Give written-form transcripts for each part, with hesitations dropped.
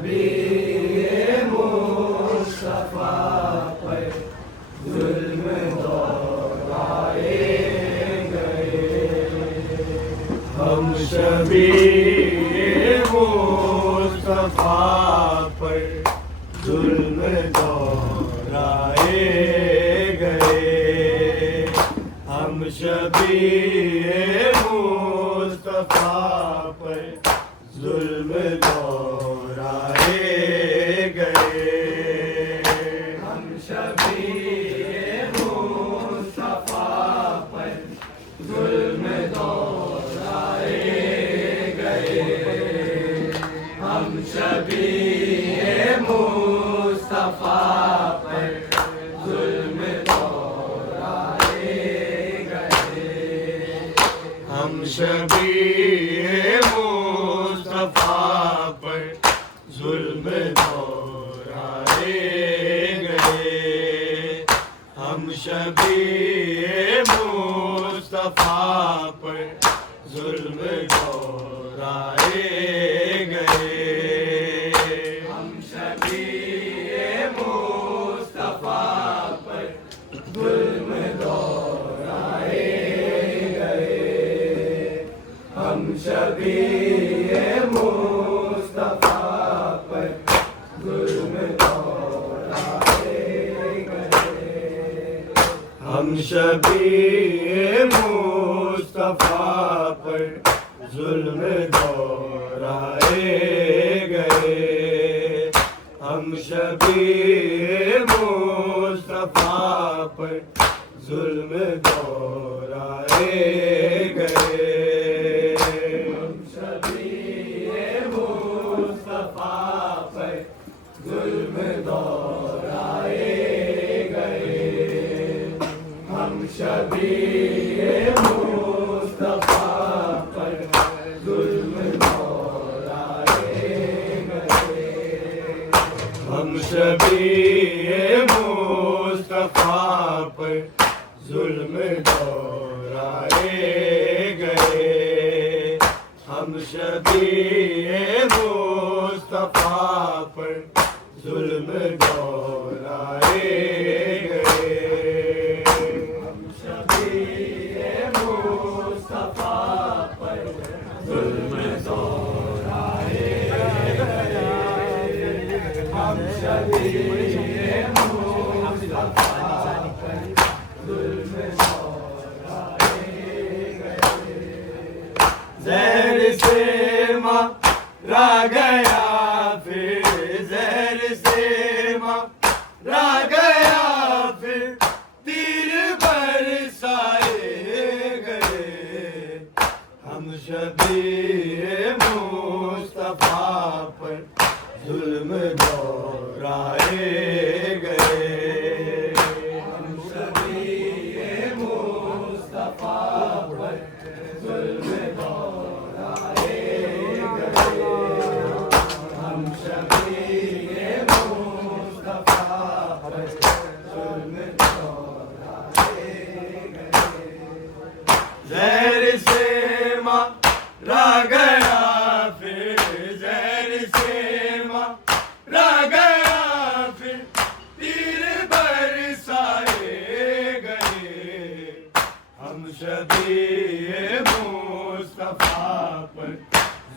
شبیہ مصطفیٰ پر ظلم دورائے گئے، ہم شبیہ مصطفیٰ پر ظلم دورائے گئے، ہم شبیہ مصطفیٰ پر ظلم دورائے گئے، ہم شبیہ مصطفیٰ پر ظلم دورائے گئے، ہم شبیہ مصطفیٰ پر ظلم دورائے گئے، ہم شبیہ مصطفیٰ پر ظلم دورائے گئے، ہم شبیہ مصطفیٰ پر ظلم دورائے گئے، ہم شبیہ مصطفیٰ پر ظلم دورائے گئے، ہم شبیہ مصطفیٰ پر ظلم دورائے گئے، ہم شبیہ مصطفیٰ پر ظلم دورائے گئے، ہم شبیہ مصطفیٰ پر ظلم دورائے گئے، ہم شبیہ مصطفیٰ پر ظلم دورائے گئے، ہم شبیہ مصطفیٰ پر ظلم دورائے گئے، ہم شبیہ مصطفیٰ پر ظلم دورائے گئے، ہم شبیہ مصطفیٰ پر ظلم دورائے گئے، ہم شبیہ مصطفیٰ پر ظلم دورائے گئے، ہم شبیہ مصطفیٰ پر ظلم دورائے گئے، زہر سے مارا گیا پھر زہر سے مارا گیا پھر تیر برسائے گئے، ہم شبیہ مصطفیٰ پر ظلم دورائے گئے، ہم شبیہ مصطفیٰ پر ظلم دورائے گئے، ہم شبیہ مصطفیٰ پر ظلم دورائے گئے، زہر سے مارا گیا پھر زہر سے مارا گیا پھر تیر برسائے گئے، ہم شبیہ مصطفیٰ پر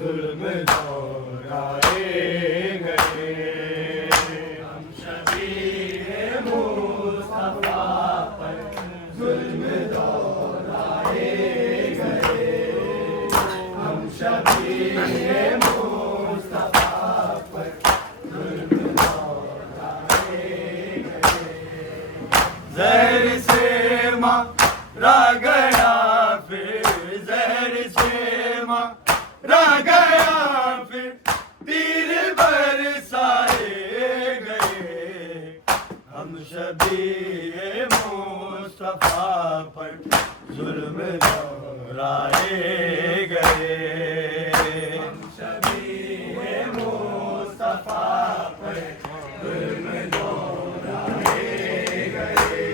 ظلم دورائے گئے، ہم شبیہ مصطفیٰ پر ظلم دورائے گئے، ہم شبیہ مصطفیٰ پر ظلم دورائے گئے، زہر سے مارا گیا پھر زہر سے مارا گیا پھر تیر برسائے گئے، ہم شبیہ مصطفیٰ پر ظلم دورائے گئے، ہم شبیہ مصطفیٰ پر ظلم دورائے گئے،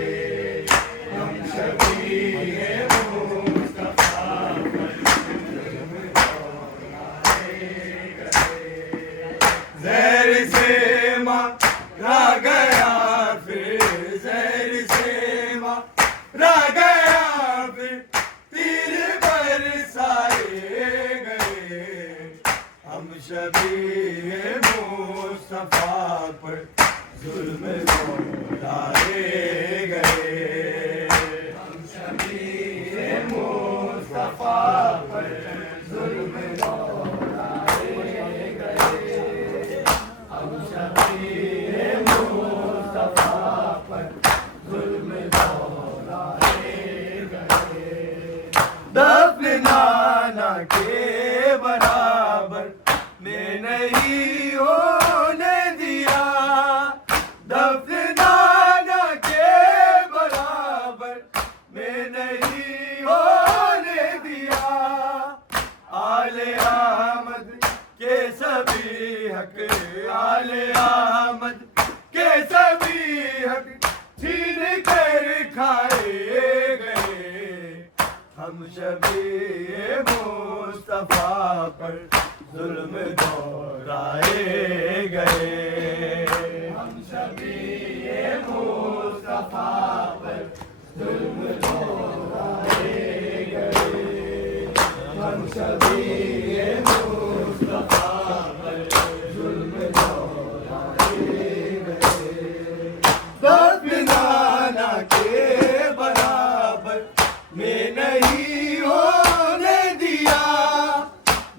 ہم شبیہ مصطفیٰ پر ظلم دورائے گئے، شبیہ مصطفیٰ پر ظلم دورائے گئے، ہم شبیہ مصطفیٰ پر ظلم دورائے گئے، ہم شبیہ مصطفیٰ پر ظلم دورائے گئے، دفنانا کے برابر میں نہیں ہونے دیا، دفنانا کے برابر میں نہیں ہونے دیا، آل احمد کے سبھی حق، آل احمد کے سبھی حق چھین کر کھائے گئے، ہم شبیہ مصطفیٰ پر ظلم دورائے گئے، ہم شبیہ مصطفیٰ پر ظلم دورائے گئے، ہم شبیہ مصطفیٰ پر ظلم دورائے گئے، دفنانا کے برابر میں نہیں ہونے دیا،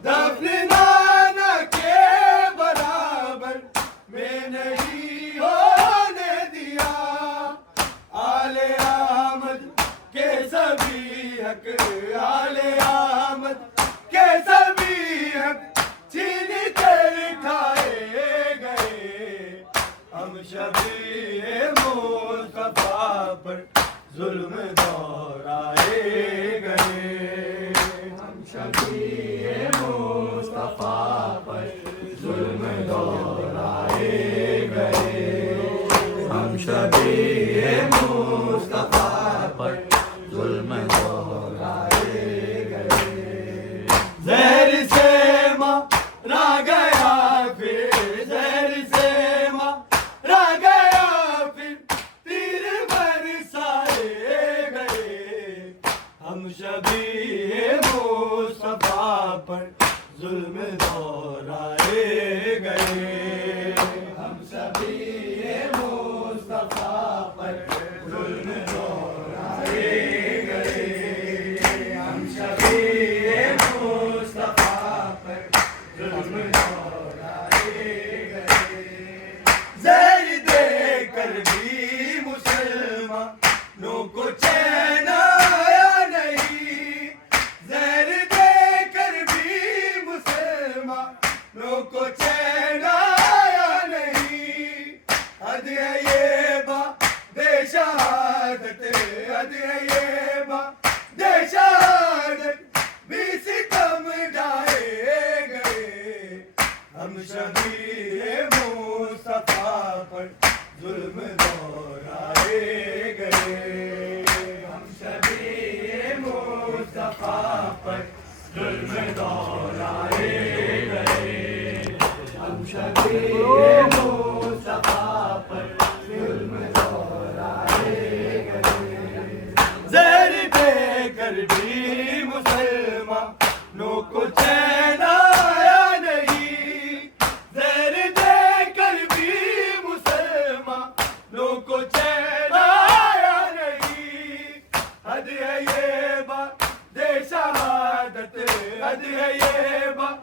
دفنانا کے برابر میں نہیں ہونے دیا، آل احمد کے سبھی حق، آل احمد کے سبھی حق چھین کر کھائے گئے، ہم شبیہ مصطفیٰ پر ظلم دورائے گئے، ہم شبیہ مصطفیٰ پر ظلم دورائے گئے، ہم شبیہ مصطفیٰ پر ظلم دورائے گئے، زہر سے مارا گیا پھر، زہر سے مارا گیا پھر، تیر برسائے گئے، ہم شبیہ مصطفیٰ پر ظلم دورائے گئے، ہم شبیہ مصطفیٰ پر ظلم دورائے گئے، ہم شبیہ مصطفیٰ پر ظلم دورائے گئے، زہر دے کر بھی مسلمانوں کو چین آیا نہیں، زہر دے کر بھی مسلمانوں کو چین آیا نہیں، حد ہے یہ بات شہادت، حد ہے یہ بات شہادت، بھی ستم ڈھائے گئے، ہم شبیہ مصطفیٰ پر ظلم دورائے گئے، ہم شبیہ مصطفیٰ پر ظلم دورائے گئے، ہم شبیہ مصطفیٰ پر ظلم دورائے گئے، زہر دے کر بھی مسلمانوں کو چین آیا نہیں، زہر دے کر بھی مسلمانوں کو چین آیا نہیں، حد ہے یہ بات شہادت، حد ہے یہ بات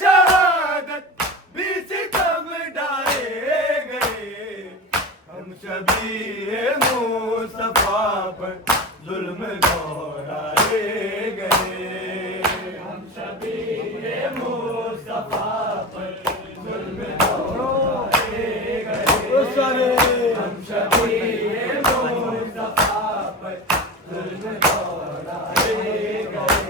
شہادت، بھی ستم ڈھائے گئے، ہم شبیہ مصطفیٰ پر ظلم دورائے گئے، ہم شبیہ مصطفیٰ پر ظلم دورائے گئے، ہم شبیہ مصطفیٰ پر ظلم دورائے گئے،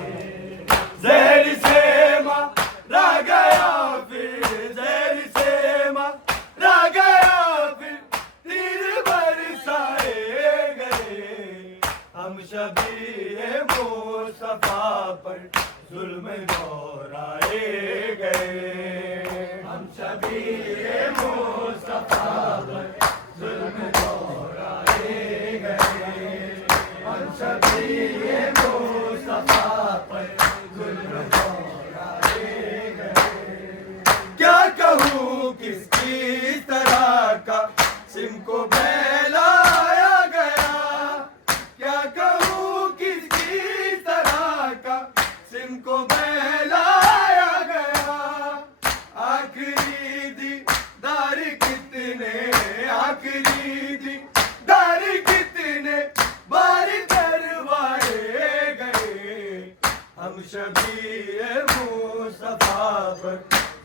زہر سے مارا گیا پھر، زہر سے مارا گیا پھر، تیر برسائے گئے، ہم شبیہ مصطفیٰ پر ظلم دورائے گئے، ہم شبیہ مصطفیٰ پر ظلم دورائے گئے، ہم شبیہ مصطفیٰ پر ظلم دورائے گئے، کس کس طرح کا سم کو بہلایا گیا، کیا کہوں کس کس طرح کا سم کو بہلایا گیا، آخری دیدار کتنے، آخری دیدار کتنے بار کروائے گئے، ہم شبیہ مصطفیٰ پر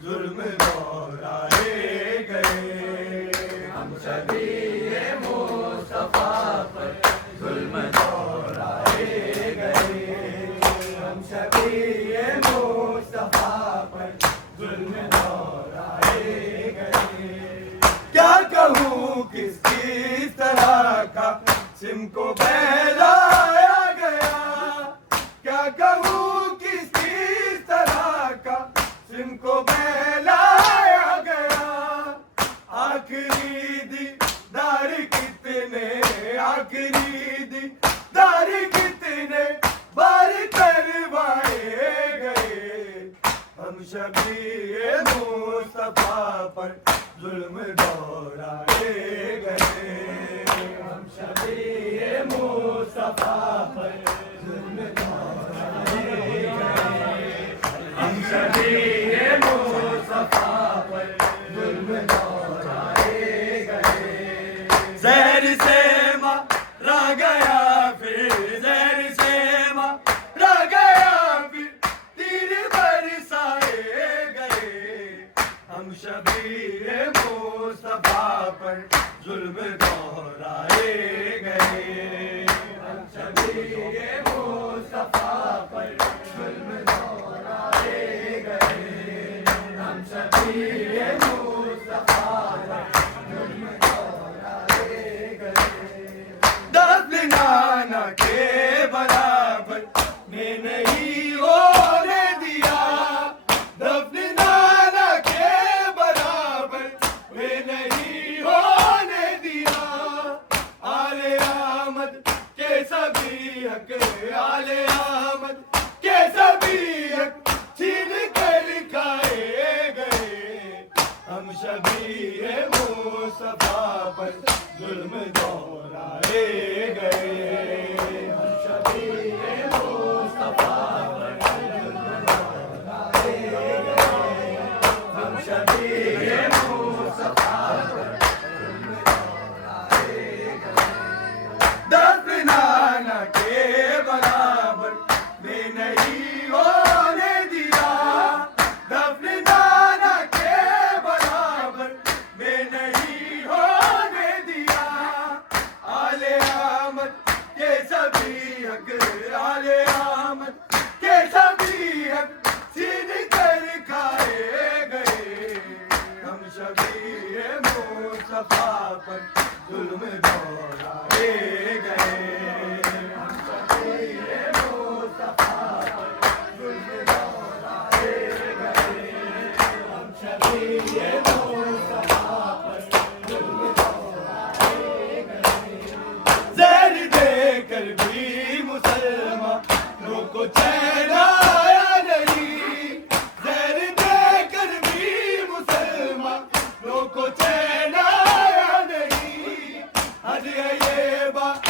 ظلم دورائے گئے، ہم شبیہ مصطفیٰ پر ظلم دورائے گئے، ہم شبیہ مصطفیٰ پر ظلم دورائے گئے، کیا کہوں کس کس طرح کا سم کو بہلایا گیا، کیا کہوں کس کس طرح کا سم کو بہلایا گیا، آخری دیدار کتنے، آخری دیدار کتنے بار کروائے گئے، ہم شبیہ مصطفیٰ پر ظلم دورائے گئے، ہم شبیہ مصطفیٰ پر ظلم دورائے گئے، ہم شبیہ مصطفیٰ پر ظلم دورائے گئے، زہر سے مارا گیا پھر، زہر سے مارا گیا پھر تیر برسائے گئے، ہم شبیہ مصطفیٰ پر ظلم دورائے گئے، ہم شبیہ مصطفیٰ پر ظلم دورائے گئے، ہم شبیہ مصطفیٰ پر ظلم دورائے گئے، دفن نانا کے برابر میں نہیں ہونے دیا، دفن نانا کے برابر میں نہیں ہونے دیا، آل احمد کے سبھی حق، آل احمد کے سبھی حق چھین کر کھائے گئے، ہم شبیہ مصطفیٰ پر ظلم دورائے گئے، ہم شبیہ مصطفیٰ پر ظلم دورائے گئے، ہم شبیہ مصطفیٰ پر ظلم دورائے گئے، دفن نانا کے برابر میں نہیں ہونے دیا، دفن نانا کے برابر میں نہیں ہونے دیا، آل احمد کے سبھی حق، آل احمد کے سبھی حق چھین کر کھائے گئے، ہم شبیہ مصطفیٰ پر ظلم دورائے گئے، ہم شبیہ مصطفیٰ پر ظلم دورائے گئے، ہم شبیہ مصطفیٰ پر ظلم دورائے گئے، زہر دے کر بھی مسلمانوں کو چین آیا نہیں، زہر دے کر بھی مسلمانوں کو چین آیا نہیں، حد ہے یہ بات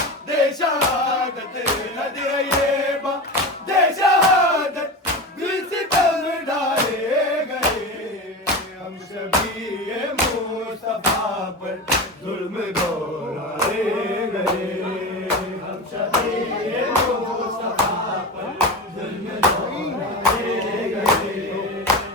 شہادت، حد ہے یہ بات شہادت، دل سے تم ڈالے گئے، ہم شبیہ مصطفیٰ پر ظلم دورائے گئے، ہم شبیہ مصطفیٰ پر ظلم دورائے گئے،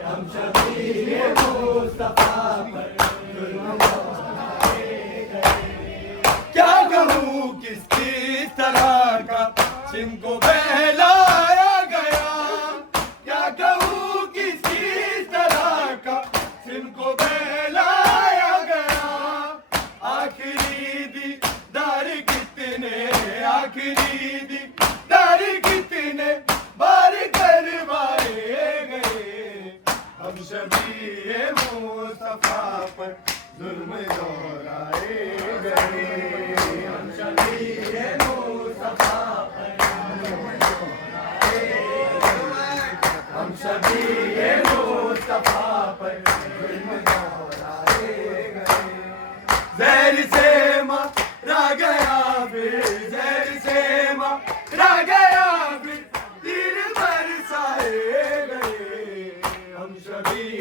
ہم شبیہ مصطفیٰ پر ظلم دورائے گئے، کیا کہوں کس کس طرح کا سم کو بہلایا گیا، کیا کہوں کس کس طرح کا سم کو بہلایا گیا، آخری دیدار کتنے، آخری دیدار کتنے بار کروائے گئے، ہم شبیہ مصطفیٰ پر ظلم دورائے گئے، ہم شبیہ مصطفیٰ پر ظلم دورائے گئے، ہم شبیہ مصطفیٰ پر ظلم دورائے